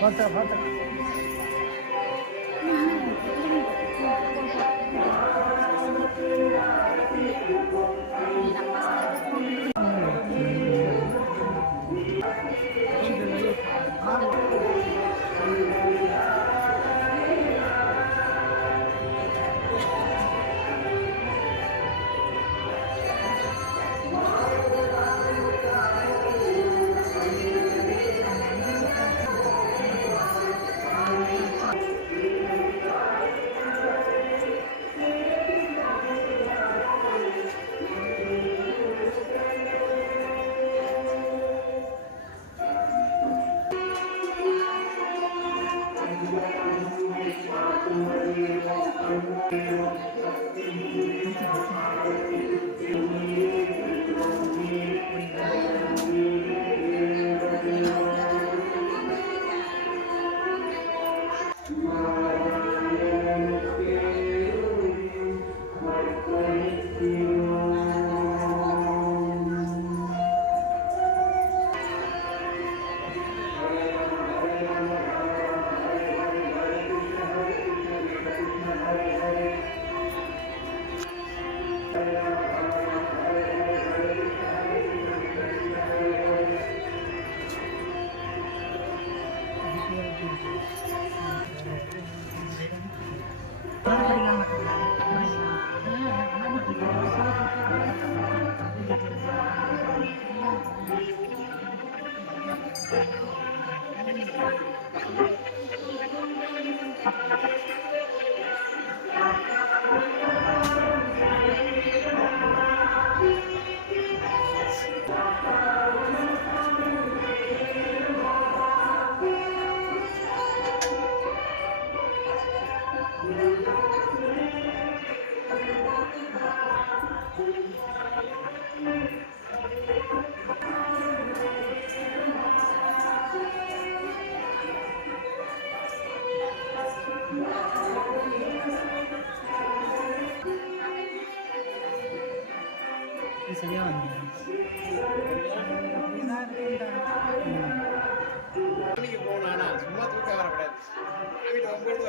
பார்த்தா பார்த்தா சரியா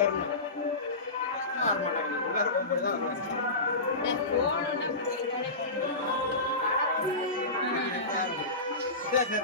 வரணும். சும்மா வர மாட்டாங்க உள்ளார ஒன்பது தான் வருவாங்க சரி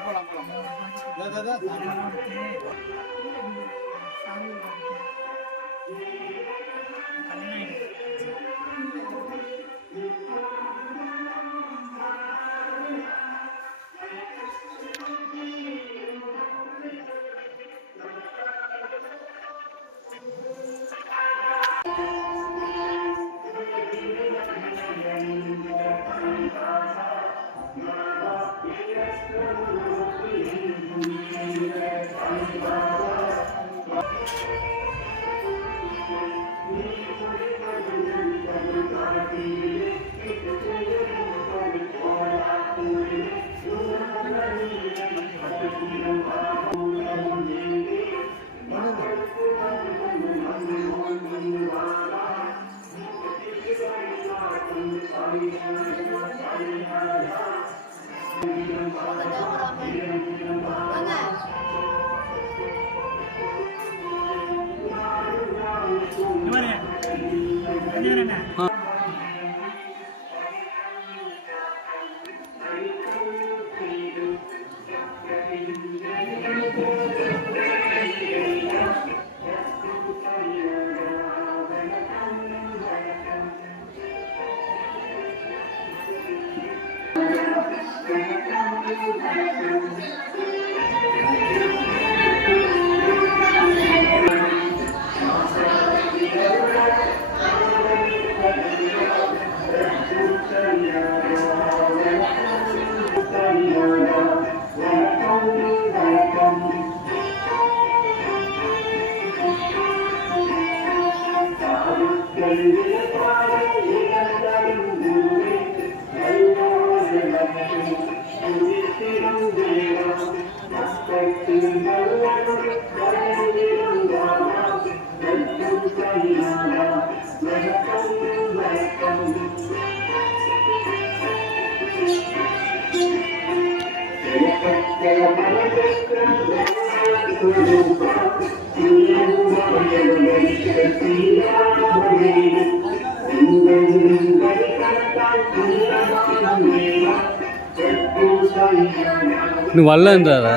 இன்னும் வரலன்றாரா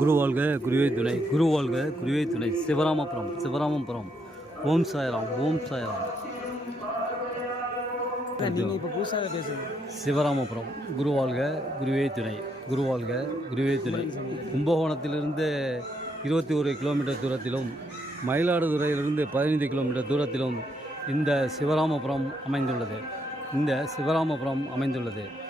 குரு வாழ்க குருவே துணை. குரு வாழ்க குருவே துணை. சிவராமபுரம் சிவராமபுரம் ஓம் சாய்ராம் ஓம் சாய்ராம். சிவராமபுரம் குரு வாழ்க குருவே துணை. குரு வாழ்க குருவே துணை. கும்பகோணத்திலிருந்து இருபத்தி ஒரு கிலோமீட்டர் தூரத்திலும் மயிலாடுதுறையிலிருந்து பதினைந்து கிலோமீட்டர் தூரத்திலும் இந்த சிவராமபுரம் அமைந்துள்ளது. இந்த சிவராமபுரம் அமைந்துள்ளது.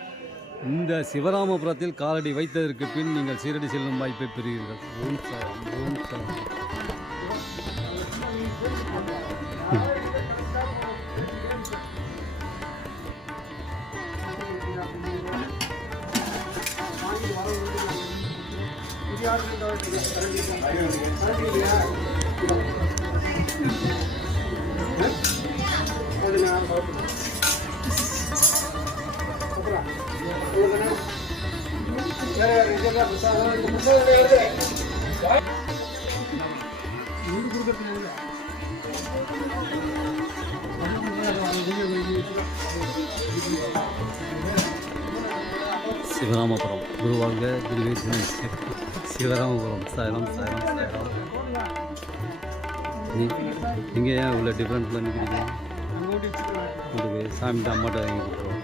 இந்த சிவராமபுரத்தில் காலடி வைத்ததற்கு பின் நீங்கள் சீரடி செல்லும் வாய்ப்பை பெறுவீர்கள் ஓம் சாய்ராம் ஓம் சாய்ராம் சிவராமபுரம். குருவாழ்க குருவே சிவராமபுரம். சாயலாம் சாயலாம் சாயலாம் நீங்கள் ஏன் இவ்வளோ டிஃப்ரெண்ட்டில் நிற்கிறீங்க சாமிகிட்ட அம்மாட்ட வாங்கி கொடுத்துருவோம்.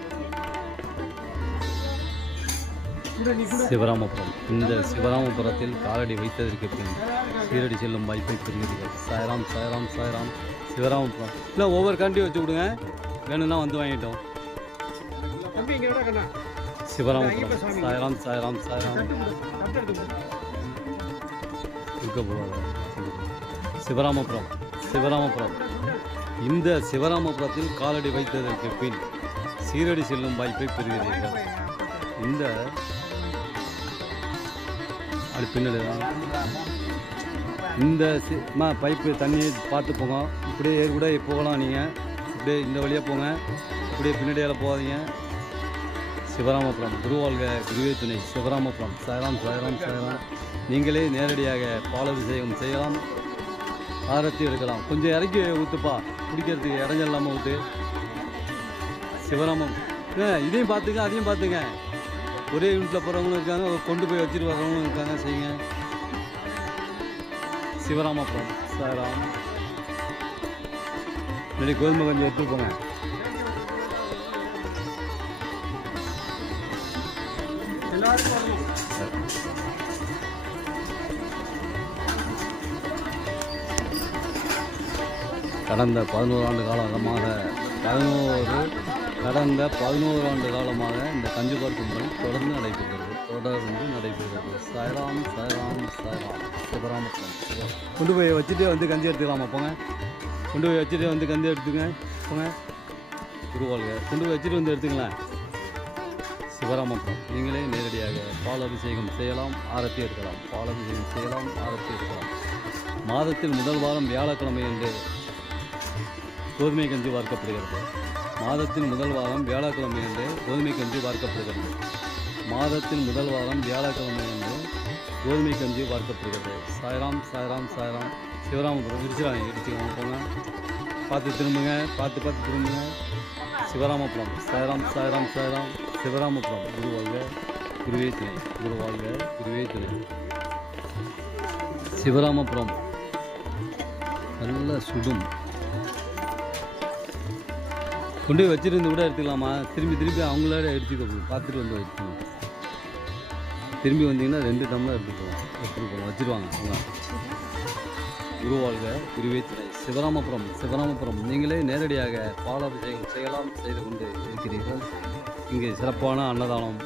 சிவராமபுரம். இந்த சிவராமபுரத்தில் காலடி வைத்ததற்கு பின் சீரடி செல்லும் வாய்ப்பை பெறுகிறீர்கள். சாயராம் சாயராம் சாயராம். சிவராமபுரம். இல்லை ஒவ்வொரு கண்டி வச்சு கொடுங்க வேணும்னா வந்து வாங்கிட்டோம். சிவராமபுரம். சாயராம் சாயராம் சாயராம். இருக்க சிவராமபுரம் சிவராமபுரம். இந்த சிவராமபுரத்தில் காலடி வைத்ததற்கு பின் சீரடி செல்லும் வாய்ப்பை பெறுகிறீர்கள். இந்த அது பின்னாடி தான். இந்த சிமா பைப்பு தண்ணி பார்த்து போங்க. இப்படியே ஏறி கூட போகலாம் நீங்கள் இப்படியே இந்த வழியாக போங்க. இப்படியே பின்னாடியால் போகாதீங்க. சிவராமபுரம் குருவாழ்க குருவே துணை சிவராமபுரம். சாயராம் சாயராம் சாயராம். நீங்களே நேரடியாக பாலாபிஷேகம் செய்யலாம். ஆரத்தி எடுக்கலாம். கொஞ்சம் இறக்கி ஊற்றுப்பா குடிக்கிறதுக்கு இறஞ்சல் இல்லாமல் ஊற்று சிவராமம். இதையும் பார்த்துங்க அதையும் பார்த்துங்க. ஒரே யூனிட்டில் போகிறவங்களும் இருக்காங்க கொண்டு போய் வச்சுட்டு வர்றவங்களும் இருக்காங்க செய்யுங்க. சிவராமபுரம் சாய்ராம் முன்னாடி கோதுமை கஞ்சி எடுத்துட்டு போங்க. கடந்த பதினோரு ஆண்டு காலமாக பதினோரு கடந்த பதினோரு ஆண்டு காலமாக இந்த கஞ்சிபார் கும்பல் தொடர்ந்து நடைபெறுகிறது. தொடர்ந்து நடைபெறுகிறது. சாய்ராம் சாய்ராம் சாய்ராம். சிவராம கொண்டு போய் வச்சுட்டே வந்து கஞ்சி எடுத்துக்கலாமா போங்க கொண்டு போய் வச்சுட்டே வந்து கஞ்சி எடுத்துங்க போங்க குருவாளுங்க கொண்டு போய் வச்சுட்டு வந்து எடுத்துங்களேன் சிவராமபுரம் நீங்களே நேரடியாக பால் அபிஷேகம் செய்யலாம் ஆரத்தி எடுக்கலாம். பால் அபிஷேகம் செய்யலாம் ஆரத்தி எடுக்கலாம். மாதத்தில் முதல் வாரம் வியாழக்கிழமை என்று கோதுமை கஞ்சி வார்க்கப்படுகிறது மாதத்தின் முதல் வாரம் வியாழக்கிழமை என்று கோதுமை கஞ்சி வார்க்கப்படுகிறது மாதத்தின் முதல் வாரம் வியாழக்கிழமை என்று கோதுமை கஞ்சி வார்க்கப்படுகிறது சாய்ராம் சாய்ராம் சாய்ராம். சிவராமபுரம் இடிச்சிடாங்க இடிச்சுக்காம போங்க பார்த்து திரும்புங்க பார்த்து பார்த்து திரும்புங்க. சிவராமபுரம். சாய்ராம் சாய்ராம் சாய்ராம். சிவராமபுரம். குருவாழ்க குருவே துணை. குருவாழ்க குருவே துணை. சிவராமபுரம். நல்ல சுடும். கொண்டு போய் வச்சுருந்து கூட எடுத்துக்கலாமா? திரும்பி திரும்பி அவங்களோட எடுத்துக்கோ பார்த்துட்டு வந்து வச்சுக்கோங்க. திரும்பி வந்தீங்கன்னா ரெண்டு டம்ளர் எடுத்துக்கலாம் எடுத்துட்டு போகலாம். வச்சுருவாங்க. அவங்க குருவாழ்க குருவே துணை சிவராமபுரம் சிவராமபுரம். நீங்களே நேரடியாக பாலாபிஷேகம் செய்யலாம் செய்து கொண்டு இருக்கிறீர்கள். இங்கே சிறப்பான அன்னதானம்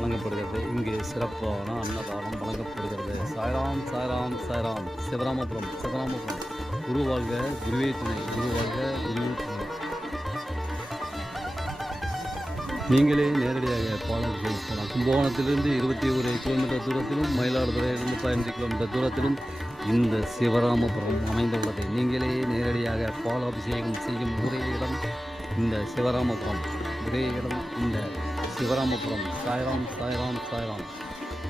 வழங்கப்படுகிறது. இங்கே சிறப்பான அன்னதானம் வழங்கப்படுகிறது. சாய்ராம் சாய்ராம் சாய்ராம். சிவராமபுரம் சிவராமபுரம். குருவாழ்க குருவே துணை குருவாழ்க குருவே நீங்களே நேரடியாக பாலாபிஷேகம் செய்யலாம். கும்பகோணத்திலிருந்து இருபத்தி ஒரு கிலோமீட்டர் தூரத்திலும் மயிலாடுதுறையிலிருந்து பதினஞ்சு கிலோமீட்டர் தூரத்திலும் இந்த சிவராமபுரம் அமைந்துள்ளது. நீங்களே நேரடியாக பாலாபிஷேகம் செய்யும் ஒரே இடம் இந்த சிவராமபுரம். ஒரே இடம் இந்த சிவராமபுரம். சாய்ராம் சாய்ராம் சாய்ராம்.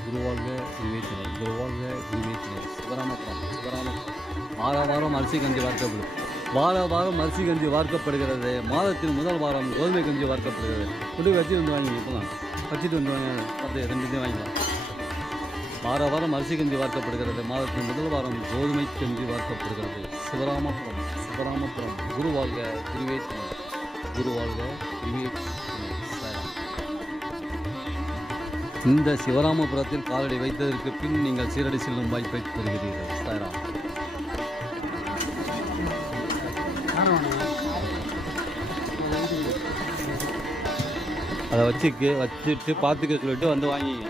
குருவாழ்க குருவேத்தினை குருவாழ்க குருவேத்தினை சிவராமபுரம் சிவராமபுரம். வார வாரம் அரிசி கஞ்சி வார்க்கப்படும் வார வாரம் அரிசி கஞ்சி வார்க்கப்படுகிறது. மாதத்தின் முதல் வாரம் கோதுமை கஞ்சி வார்க்கப்படுகிறது. கொண்டு வச்சு வந்து வாங்கி போகலாம் வச்சுட்டு வந்து வாங்க பார்த்து ரெண்டுமே வாங்கிக்கலாம். வார வாரம் அரிசி கஞ்சி வார்க்கப்படுகிறது. மாதத்தின் முதல் வாரம் கோதுமை கஞ்சி வார்க்கப்படுகிறது. சிவராமபுரம் சிவராமபுரம் குருவாழ்க குருவே குருவாழ்க குருவே இந்த சிவராமபுரத்தில் காலடி வைத்ததற்கு பின் நீங்கள் சீரடி செல்லும் வாய்ப்பை பெறுகிறீர்கள் சாய்ராம். அதை வச்சுக்கு வச்சுட்டு பார்த்துக்க சொல்லிட்டு வந்து வாங்கிங்க.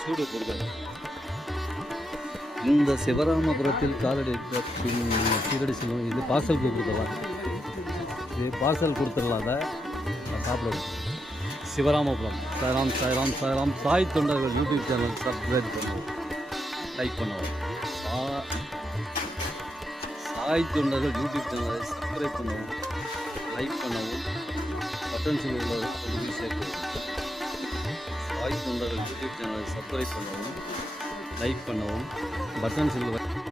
சூடு கொடுக்குறது இந்த சிவராமபுரத்தில் காலடி சீரடி செல்வம் இது பார்சலுக்கு கொடுத்துடலாம். இது பார்சல் கொடுத்துடலாம் அதை சாப்பிடுவோம் சிவராமபுரம் சாய்ராம் சாய்ராம் சாய்ராம் சாய் தொண்டர்கள் யூடியூப் சேனல் சப்ஸ்கிரைப் பண்ணுவோம் லைக் பண்ணுவோம் சா- சாய் தொண்டர்கள் யூடியூப் சேனலை சப்ஸ்கிரைப் பண்ணுவோம் லைக் பண்ணவும் பட்டன் சொல்லுவதை கொண்டு போய் சேர்க்கவும் சாய் தொண்டர்கள் யூடியூப் சேனலை சப்ஸ்கிரைப் பண்ணவும் லைக் பண்ணவும் பட்டன் சொல்லுவதை